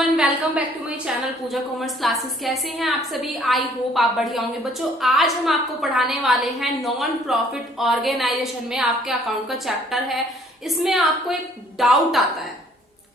Everyone, welcome back to my channel Pooja commerce classes. कैसे हैं आप सभी? आई होप आप बढ़िया होंगे। बच्चों, आज हम आपको पढ़ाने वाले हैं नॉन प्रॉफिट ऑर्गेनाइजेशन में आपके अकाउंट का चैप्टर है। इसमें आपको एक डाउट आता है।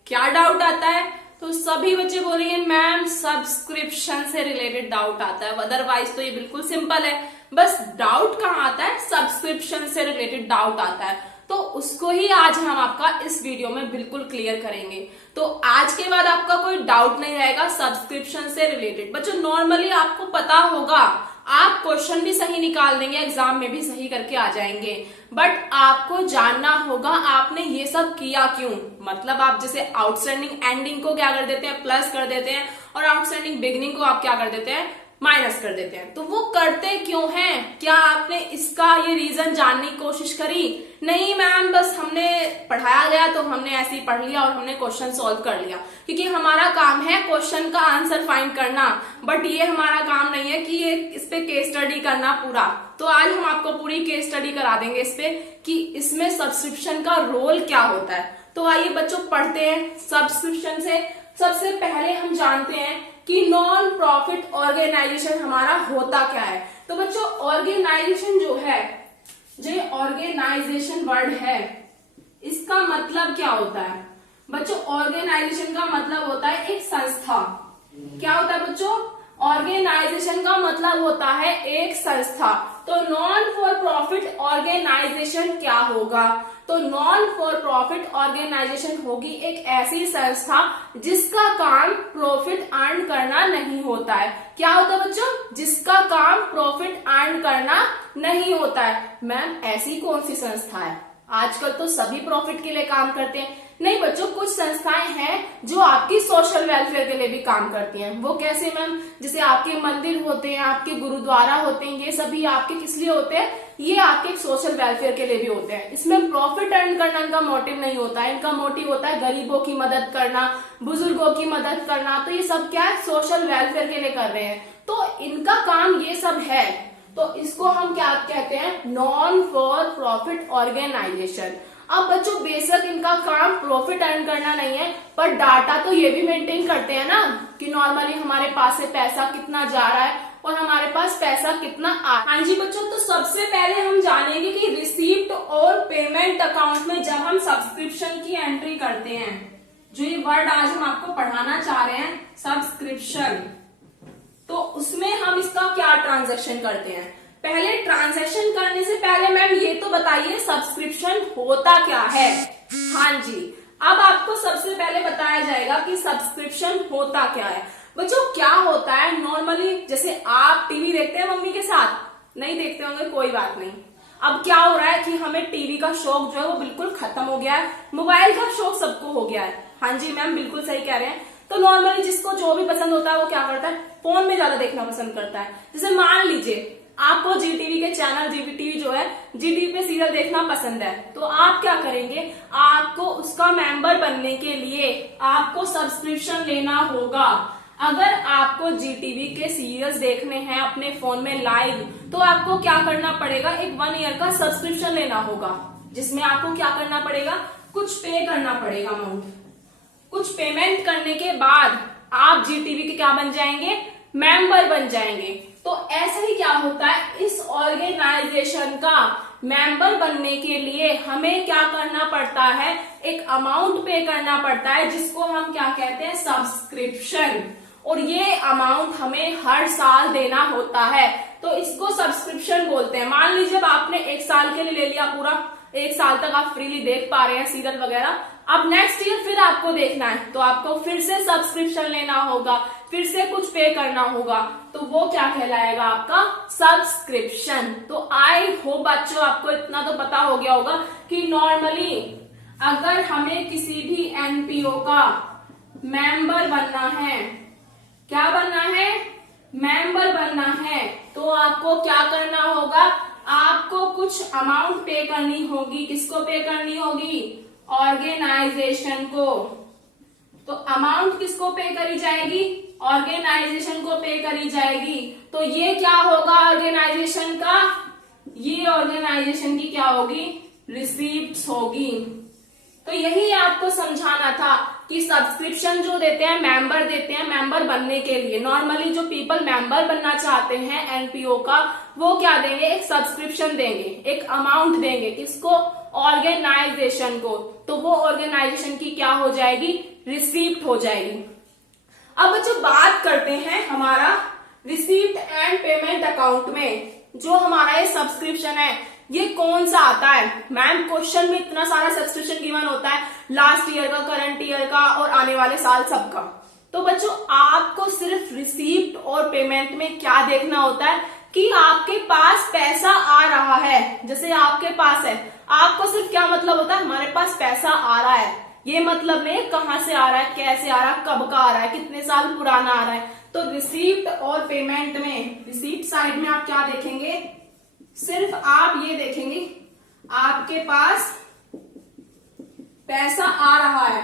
क्या डाउट आता है? तो सभी बच्चे बोलेंगे मैम सब्सक्रिप्शन से रिलेटेड डाउट आता है, अदरवाइज तो ये बिल्कुल सिंपल है। बस डाउट कहाँ आता है? सब्सक्रिप्शन से रिलेटेड डाउट आता है। तो उसको ही आज हम आपका इस वीडियो में बिल्कुल क्लियर करेंगे। तो आज के बाद आपका कोई डाउट नहीं रहेगा सब्सक्रिप्शन से रिलेटेड। बच्चों, नॉर्मली आपको पता होगा, आप क्वेश्चन भी सही निकाल देंगे, एग्जाम में भी सही करके आ जाएंगे, बट आपको जानना होगा आपने ये सब किया क्यों। मतलब आप जैसे आउटस्टैंडिंग एंडिंग को क्या कर देते हैं? प्लस कर देते हैं, और आउटस्टैंडिंग बिगिनिंग को आप क्या कर देते हैं? माइनस कर देते हैं। तो वो करते क्यों हैं? क्या आपने इसका ये रीजन जानने की कोशिश करी? नहीं मैम, बस हमने पढ़ाया गया तो हमने ऐसे ही पढ़ लिया और हमने क्वेश्चन सॉल्व कर लिया, क्योंकि हमारा काम है क्वेश्चन का आंसर फाइंड करना। बट ये हमारा काम नहीं है कि ये इस पे केस स्टडी करना पूरा। तो आज हम आपको पूरी केस स्टडी करा देंगे इस पे कि इसमें सब्सक्रिप्शन का रोल क्या होता है। तो आइए बच्चों पढ़ते हैं सब्सक्रिप्शन से। सबसे पहले हम जानते हैं कि नॉन प्रॉफिट ऑर्गेनाइजेशन हमारा होता क्या है। तो बच्चों, ऑर्गेनाइजेशन जो है, जो ऑर्गेनाइजेशन वर्ड है, इसका मतलब क्या होता है? बच्चों, ऑर्गेनाइजेशन का मतलब होता है एक संस्था। क्या होता है बच्चों? ऑर्गेनाइजेशन का मतलब होता है एक संस्था। तो नॉन फॉर प्रॉफिट ऑर्गेनाइजेशन क्या होगा? तो नॉन फॉर प्रॉफिट ऑर्गेनाइजेशन होगी एक ऐसी संस्था जिसका काम प्रॉफिट अर्न करना नहीं होता है। क्या होता है बच्चों? जिसका काम प्रॉफिट अर्न करना नहीं होता है। मैम ऐसी कौन सी संस्था है? आजकल तो सभी प्रॉफिट के लिए काम करते हैं। नहीं बच्चों, कुछ संस्थाएं हैं जो आपकी सोशल वेलफेयर के लिए भी काम करती हैं। वो कैसे मैम? जैसे आपके मंदिर होते हैं, आपके गुरुद्वारा होते हैं, ये सभी आपके किस लिए होते हैं? ये आपके सोशल वेलफेयर के लिए भी होते हैं। इसमें प्रॉफिट अर्न करना इनका मोटिव नहीं होता है। इनका मोटिव होता है गरीबों की मदद करना, बुजुर्गों की मदद करना। तो ये सब क्या है? सोशल वेलफेयर के लिए कर रहे हैं। तो इनका काम ये सब है। तो इसको हम क्या कहते हैं? Non for profit organisation. अब बच्चों, बेशक इनका काम प्रॉफिट अर्न करना नहीं है, पर डाटा तो ये भी मेंटेन करते हैं ना कि नॉर्मली हमारे पास से पैसा कितना जा रहा है और हमारे पास पैसा कितना आ। हाँ जी बच्चों, तो सबसे पहले हम जानेंगे कि रिसीप्ट और पेमेंट अकाउंट में जब हम सब्सक्रिप्शन की एंट्री करते हैं, जो ये वर्ड आज हम आपको पढ़ाना चाह रहे हैं सब्सक्रिप्शन, तो उसमें हम इसका क्या ट्रांजैक्शन करते हैं। पहले ट्रांजैक्शन करने से पहले मैम ये तो बताइए सब्सक्रिप्शन होता क्या है। हाँ जी, अब आपको सबसे पहले बताया जाएगा कि सब्सक्रिप्शन होता क्या है। बच्चों, क्या होता है नॉर्मली, जैसे आप टीवी देखते हैं मम्मी के साथ, नहीं देखते होंगे, कोई बात नहीं। अब क्या हो रहा है कि हमें टीवी का शौक जो है वो बिल्कुल खत्म हो गया है, मोबाइल का शौक सबको हो गया है। हाँ जी मैम, बिल्कुल सही कह रहे हैं। तो नॉर्मली जिसको जो भी पसंद होता है वो क्या करता है? फोन में ज्यादा देखना पसंद करता है। जैसे मान लीजिए आपको जी टीवी के चैनल, जीटीवी जो है, जी टीवी पे सीरियल देखना पसंद है, तो आप क्या करेंगे? आपको उसका मेंबर बनने के लिए आपको सब्सक्रिप्शन लेना होगा। अगर आपको जी टीवी के सीरियल्स देखने हैं अपने फोन में लाइव, तो आपको क्या करना पड़ेगा? एक 1 ईयर का सब्सक्रिप्शन लेना होगा, जिसमें आपको क्या करना पड़ेगा? कुछ पे करना पड़ेगा अमाउंट। कुछ पेमेंट करने के बाद आप जी टीवी के क्या बन जाएंगे? मेंबर बन जाएंगे। तो ऐसे ही क्या होता है, इस ऑर्गेनाइजेशन का मेंबर बनने के लिए हमें क्या करना पड़ता है? एक अमाउंट पे करना पड़ता है, जिसको हम क्या कहते हैं? सब्सक्रिप्शन। और ये अमाउंट हमें हर साल देना होता है, तो इसको सब्सक्रिप्शन बोलते हैं। मान लीजिए आपने 1 साल के लिए ले लिया, पूरा 1 साल तक आप फ्रीली देख पा रहे हैं सीरियल वगैरह। अब नेक्स्ट ईयर फिर आपको देखना है, तो आपको फिर से सब्सक्रिप्शन लेना होगा, फिर से कुछ पे करना होगा, तो वो क्या कहलाएगा? आपका सब्सक्रिप्शन। तो आई होप बच्चों आपको इतना तो पता हो गया होगा कि नॉर्मली अगर हमें किसी भी एनपीओ का मेंबर बनना है, क्या बनना है? मेंबर बनना है, तो आपको क्या करना होगा? आपको कुछ अमाउंट पे करनी होगी। किसको पे करनी होगी? ऑर्गेनाइजेशन को। तो अमाउंट किसको पे करी जाएगी? ऑर्गेनाइजेशन को पे करी जाएगी। तो ये क्या होगा ऑर्गेनाइजेशन का? ये ऑर्गेनाइजेशन की क्या होगी? रिसीप्ट्स होगी। तो यही आपको समझाना था कि सब्सक्रिप्शन जो देते हैं मेंबर देते हैं मेंबर बनने के लिए। नॉर्मली जो पीपल मेंबर बनना चाहते हैं एनपीओ का, वो क्या देंगे, एक सब्सक्रिप्शन देंगे, एक अमाउंट देंगे, किसको, ऑर्गेनाइजेशन को। तो वो ऑर्गेनाइजेशन की क्या हो जाएगी, रिसीप्ट हो जाएगी। अब बच्चों बात करते हैं हमारा रिसीप्ट एंड पेमेंट अकाउंट में। जो हमारा ये सब्सक्रिप्शन है ये कौन सा आता है। मैम क्वेश्चन में इतना सारा सब्सक्रिप्शन गिवन होता है, लास्ट ईयर का, करंट ईयर का और आने वाले साल सबका। तो बच्चों आपको सिर्फ रिसीप्ट और पेमेंट में क्या देखना होता है कि आपके पास पैसा आ रहा है। जैसे आपके पास है, आपको सिर्फ क्या मतलब होता है, हमारे पास पैसा आ रहा है। ये मतलब नहीं कहां से आ रहा है, कैसे आ रहा है, कब का आ रहा है, कितने साल पुराना आ रहा है। तो रिसीप्ट और पेमेंट में, रिसीप्ट साइड में आप क्या देखेंगे, सिर्फ आप ये देखेंगे आपके पास पैसा आ रहा है।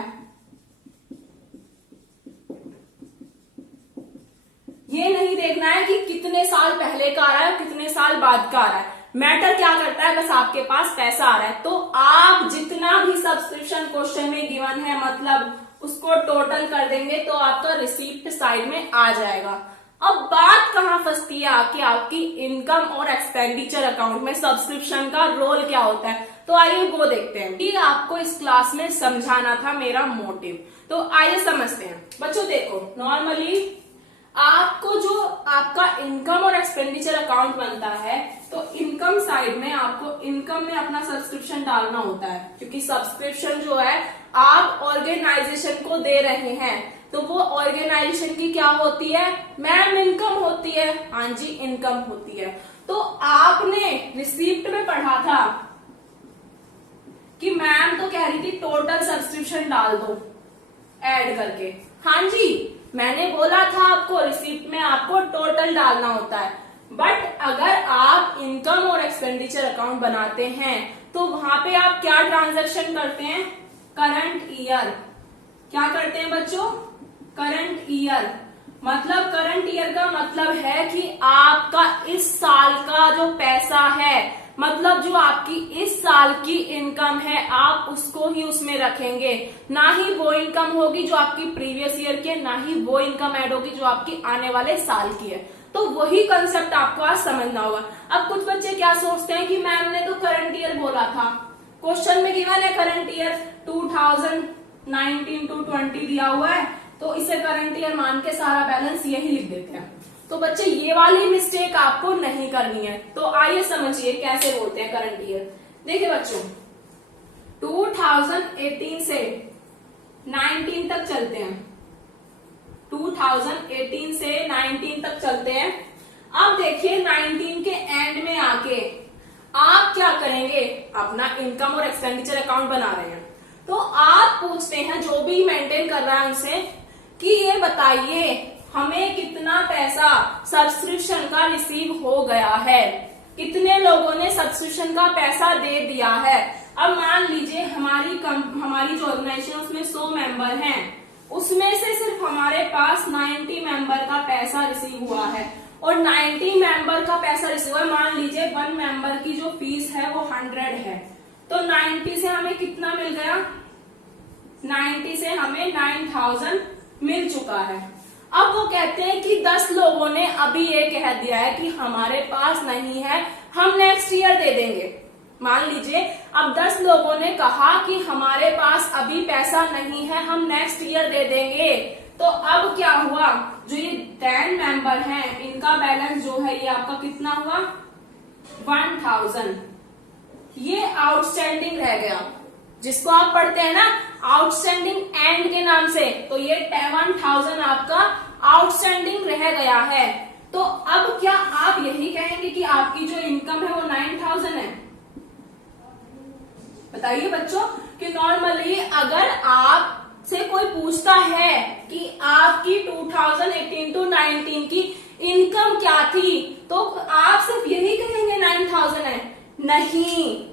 ये नहीं देखना है कि कितने साल पहले का आ रहा है, कितने साल बाद का आ रहा है। मैटर क्या करता है, बस आपके पास पैसा आ रहा है। तो आप जितना भी सब्सक्रिप्शन क्वेश्चन में गिवन है, मतलब उसको टोटल कर देंगे तो आपका रिसीप्ट साइड में आ जाएगा। अब बात कहां फंसती है आपकी इनकम और एक्सपेंडिचर अकाउंट में सब्सक्रिप्शन का रोल क्या होता है। तो आइए वो देखते हैं कि आपको इस क्लास में समझाना था मेरा मोटिव। तो आइए समझते हैं। बच्चों देखो, नॉर्मली आपको जो आपका इनकम और एक्सपेंडिचर अकाउंट बनता है, तो इनकम साइड में आपको इनकम में अपना सब्सक्रिप्शन डालना होता है, क्योंकि सब्सक्रिप्शन जो है आप ऑर्गेनाइजेशन को दे रहे हैं। तो वो ऑर्गेनाइजेशन की क्या होती है, मैम इनकम होती है। हाँ जी, इनकम होती है। तो आपने रिसीप्ट में पढ़ा था कि मैम तो कह रही थी टोटल सब्सक्रिप्शन डाल दो ऐड करके। हाँ जी, मैंने बोला था आपको रिसीप्ट में आपको टोटल डालना होता है। बट अगर आप इनकम और एक्सपेंडिचर अकाउंट बनाते हैं तो वहां पे आप क्या ट्रांजैक्शन करते हैं, करंट ईयर। क्या करते हैं बच्चों, करंट ईयर। मतलब करंट ईयर का मतलब है कि आपका इस साल का जो पैसा है, मतलब जो आपकी इस साल की इनकम है, आप उसको ही उसमें रखेंगे। ना ही वो इनकम होगी जो आपकी प्रीवियस ईयर की है, ना ही वो इनकम ऐड होगी जो आपकी आने वाले साल की है। तो वही कंसेप्ट आपको आज समझना होगा। अब कुछ बच्चे क्या सोचते हैं कि मैम ने तो करंट ईयर बोला था, क्वेश्चन में गिवन है करंट ईयर 2019 to 20 दिया हुआ है, तो इसे करंट ईयर मान के सारा बैलेंस यही लिख देते हैं। तो बच्चे ये वाली मिस्टेक आपको नहीं करनी है। तो आइए समझिए कैसे बोलते हैं करंट ईयर। देखिए बच्चों, 2018 से 19 तक चलते हैं, 2018 से 19 तक चलते हैं। अब देखिए 19 के एंड में आके आप क्या करेंगे, अपना इनकम और एक्सपेंडिचर अकाउंट बना रहे हैं। तो आप पूछते हैं जो भी मेंटेन कर रहा है उनसे कि ये बताइए हमें कितना पैसा सब्सक्रिप्शन का रिसीव हो गया है, कितने लोगों ने सब्सक्रिप्शन का पैसा दे दिया है। अब मान लीजिए हमारी जो ऑर्गेनाइजेशन उसमें 100 मेंबर हैं, उसमें से सिर्फ हमारे पास 90 मेंबर का पैसा रिसीव हुआ है। और 90 मेंबर का पैसा रिसीव हुआ, मान लीजिए 1 मेंबर की जो फीस है वो 100 है, तो 90 से हमें कितना मिल गया, 90 से हमें 9000 मिल चुका है। अब वो कहते हैं कि 10 लोगों ने अभी ये कह दिया है कि हमारे पास नहीं है, हम नेक्स्ट ईयर दे देंगे। मान लीजिए अब 10 लोगों ने कहा कि हमारे पास अभी पैसा नहीं है, हम नेक्स्ट ईयर दे देंगे। तो अब क्या हुआ, जो ये 10 मेंबर हैं इनका बैलेंस जो है ये आपका कितना हुआ, 1000। ये आउटस्टैंडिंग रह गया, जिसको आप पढ़ते हैं ना आउटस्टैंडिंग एंड के नाम से। तो ये 1000 आपका आउटस्टैंडिंग रह गया है। तो अब क्या आप यही कहेंगे कि आपकी जो इनकम है वो 9000 है? बताइए बच्चों कि नॉर्मली अगर आपसे कोई पूछता है कि आपकी 2018 to 19 की इनकम क्या थी, तो आप सिर्फ यही कहेंगे 9000 है? नहीं,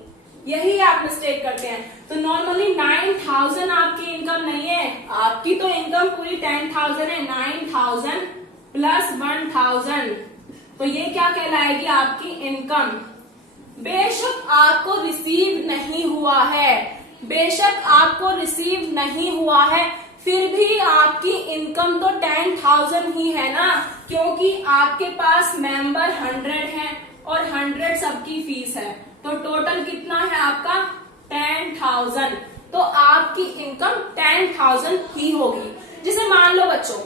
यही आप मिस्टेक करते हैं। तो नॉर्मली 9000 आपकी इनकम नहीं है, आपकी तो इनकम पूरी 10000 है। 9000 प्लस 1000, तो ये क्या कहलाएगी, आपकी इनकम। बेशक आपको रिसीव नहीं हुआ है, बेशक आपको रिसीव नहीं हुआ है, फिर भी आपकी इनकम तो 10,000 ही है ना, क्योंकि आपके पास मेंबर 100 हैं और 100 सबकी फीस है, तो टोटल कितना है आपका 10,000। तो आपकी इनकम 10,000 ही होगी। जैसे मान लो बच्चों,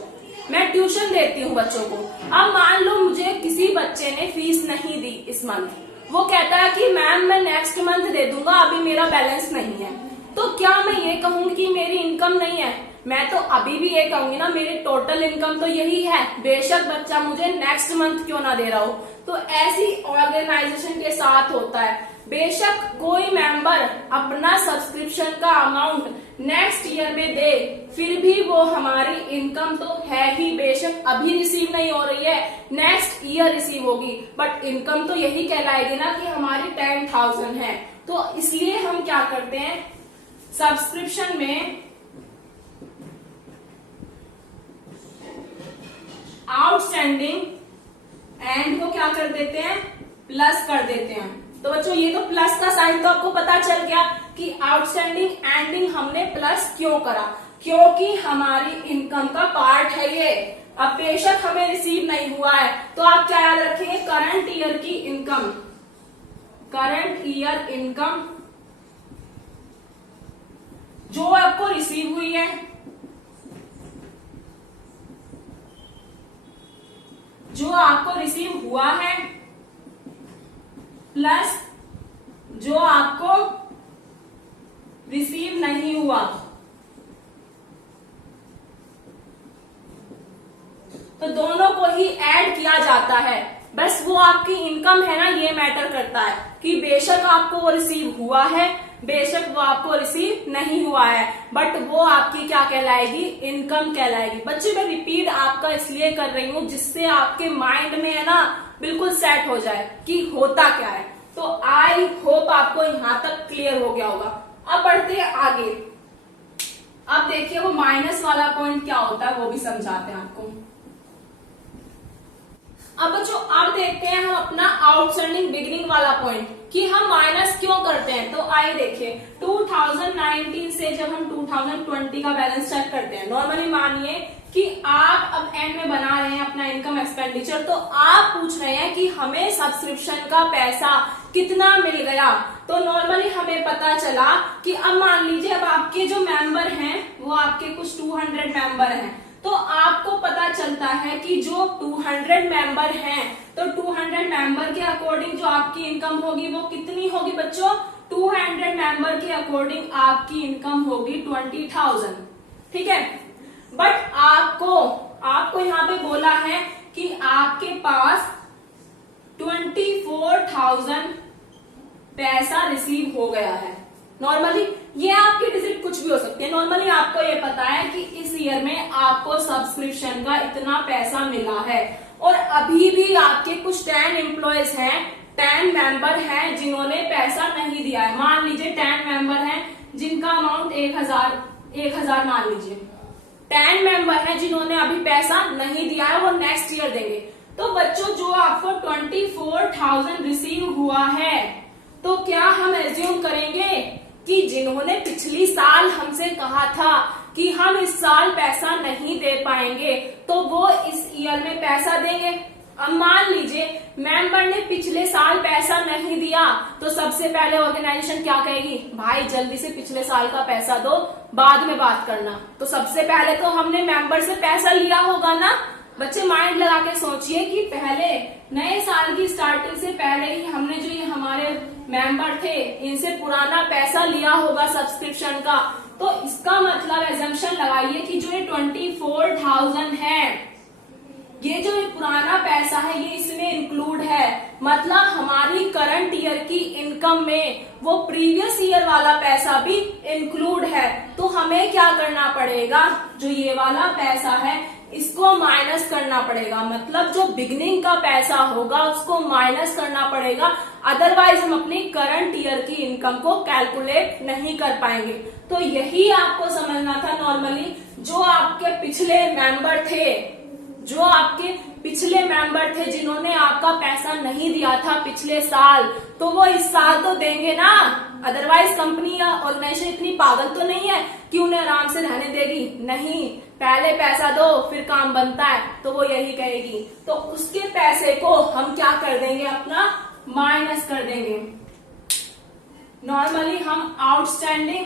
मैं ट्यूशन देती हूँ बच्चों को, अब मान लो मुझे किसी बच्चे ने फीस नहीं दी इस मंथ, वो कहता है कि मैम मैं नेक्स्ट मंथ दे दूंगा, अभी मेरा बैलेंस नहीं है, तो क्या मैं ये कहूंगी कि मेरी इनकम नहीं है? मैं तो अभी भी ये कहूंगी ना, मेरी टोटल इनकम तो यही है, बेशक बच्चा मुझे नेक्स्ट मंथ क्यों ना दे रहा हो। तो ऐसी ऑर्गेनाइजेशन के साथ होता है, बेशक कोई मेंबर अपना सब्सक्रिप्शन का अमाउंट नेक्स्ट ईयर में दे, फिर भी वो हमारी इनकम तो है ही, बेशक अभी रिसीव नहीं हो रही है, नेक्स्ट ईयर रिसीव होगी, बट इनकम तो यही कहलाएगी ना कि हमारी 10,000 है। तो इसलिए हम क्या करते हैं, सब्सक्रिप्शन में आउटस्टैंडिंग एंड को क्या कर देते हैं, प्लस कर देते हैं। तो बच्चों ये तो प्लस का साइन तो आपको पता चल गया कि आउटस्टैंडिंग एंडिंग हमने प्लस क्यों करा, क्योंकि हमारी इनकम का पार्ट है ये। अब बेशक हमें रिसीव नहीं हुआ है, तो आप क्या याद रखेंगे, करंट ईयर की इनकम, करंट ईयर इनकम जो आपको रिसीव हुई है, जो आपको रिसीव हुआ है, प्लस जो आपको रिसीव नहीं हुआ। तो दोनों को ही ऐड किया जाता है, बस वो आपकी इनकम है ना, ये मैटर करता है कि बेशक आपको वो रिसीव हुआ है, बेशक वो आपको रिसीव नहीं हुआ है, बट वो आपकी क्या कहलाएगी, इनकम कहलाएगी। बच्चे मैं रिपीट आपका इसलिए कर रही हूँ जिससे आपके माइंड में है ना बिल्कुल सेट हो जाए कि होता क्या है। तो आई होप आपको यहां तक क्लियर हो गया होगा। अब बढ़ते हैं आगे। अब देखिए वो माइनस वाला पॉइंट क्या होता है वो भी समझाते हैं आपको। अब बच्चों अब देखते हैं हम अपना आउटस्टैंडिंग बिगिनिंग वाला पॉइंट कि हम माइनस क्यों करते हैं। तो आइए देखिए 2019 से जब हम 2020 का बैलेंस चेक करते हैं, नॉर्मली मानिए कि आप अब एंड में बना रहे हैं अपना इनकम एक्सपेंडिचर, तो आप पूछ रहे हैं कि हमें सब्सक्रिप्शन का पैसा कितना मिल गया। तो नॉर्मली हमें पता चला कि अब मान लीजिए अब आपके जो मेंबर हैं वो आपके कुछ 200 मेंबर हैं, तो आपको पता चलता है कि जो 200 मेंबर हैं तो 200 मेंबर के अकॉर्डिंग जो आपकी इनकम होगी वो कितनी होगी बच्चों, 200 मेंबर के अकॉर्डिंग आपकी इनकम होगी 20,000। ठीक है, बट आपको यहाँ पे बोला है कि आपके पास 24,000 पैसा रिसीव हो गया है। नॉर्मली ये आपकी डिजिट कुछ भी हो सकती है, नॉर्मली आपको ये पता है कि इस ईयर में आपको सब्सक्रिप्शन का इतना पैसा मिला है, और अभी भी आपके कुछ 10 एम्प्लॉयज हैं, 10 मेंबर हैं जिन्होंने पैसा नहीं दिया है। मान लीजिए 10 मेंबर हैं जिनका अमाउंट 1,000 मान लीजिए, 10 मेंबर हैं जिन्होंने अभी पैसा नहीं दिया है, वो नेक्स्ट ईयर देंगे। तो बच्चों जो आपको 24,000 रिसीव हुआ है, तो क्या हम एज्यूम करेंगे कि जिन्होंने पिछली साल हमसे कहा था कि हम इस साल पैसा नहीं दे पाएंगे तो वो इस ईयर में पैसा देंगे। अब मान लीजिए मेंबर ने पिछले साल पैसा नहीं दिया, तो सबसे पहले ऑर्गेनाइजेशन क्या कहेगी, भाई जल्दी से पिछले साल का पैसा दो, बाद में बात करना। तो सबसे पहले तो हमने मेंबर से पैसा लिया होगा ना। बच्चे माइंड लगा के सोचिए कि पहले नए साल की स्टार्टिंग से पहले ही हमने जो ये हमारे मेंबर थे इनसे पुराना पैसा लिया होगा सब्सक्रिप्शन का। तो इसका मतलब एजम्पशन लगाइए कि जो ये 24,000 है, ये जो ये पुराना पैसा है ये इसमें इंक्लूड है, मतलब हमारी करंट ईयर की इनकम में वो प्रीवियस ईयर वाला पैसा भी इंक्लूड है। तो हमें क्या करना पड़ेगा, जो ये वाला पैसा है इसको माइनस करना पड़ेगा, मतलब जो बिगनिंग का पैसा होगा उसको माइनस करना पड़ेगा, अदरवाइज हम अपनी करंट ईयर की इनकम को कैलकुलेट नहीं कर पाएंगे। तो यही आपको समझना था। नॉर्मली जो आपके पिछले मेंबर थे जिन्होंने आपका पैसा नहीं दिया था पिछले साल, तो वो इस साल तो देंगे ना, अदरवाइज कंपनी या ऑर्गेनाइजेशन इतनी पागल तो नहीं है कि उन्हें आराम से रहने देगी। नहीं, पहले पैसा दो फिर काम बनता है, तो वो यही कहेगी। तो उसके पैसे को हम क्या कर देंगे, अपना माइनस कर देंगे। नॉर्मली हम आउटस्टैंडिंग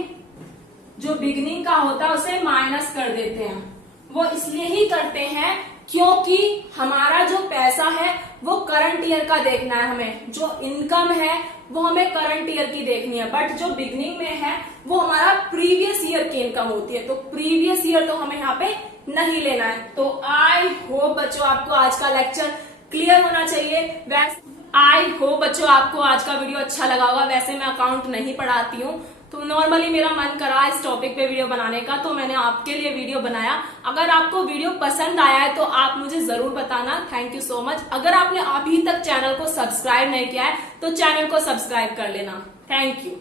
जो बिगनिंग का होता है उसे माइनस कर देते हैं। वो इसलिए ही करते हैं क्योंकि हमारा जो पैसा है वो करंट ईयर का देखना है, हमें जो इनकम है वो हमें करंट ईयर की देखनी है, बट जो बिगनिंग में है वो हमारा प्रीवियस ईयर की इनकम होती है। तो प्रीवियस ईयर तो हमें यहाँ पे नहीं लेना है। तो आई होप बच्चों आपको आज का लेक्चर क्लियर होना चाहिए। आई होप बच्चों आपको आज का वीडियो अच्छा लगा होगा। वैसे मैं अकाउंट नहीं पढ़ाती हूँ, तो नॉर्मली मेरा मन करा इस टॉपिक पे वीडियो बनाने का, तो मैंने आपके लिए वीडियो बनाया। अगर आपको वीडियो पसंद आया है तो आप मुझे जरूर बताना। Thank you so much. अगर आपने अभी तक चैनल को सब्सक्राइब नहीं किया है तो चैनल को सब्सक्राइब कर लेना। Thank you.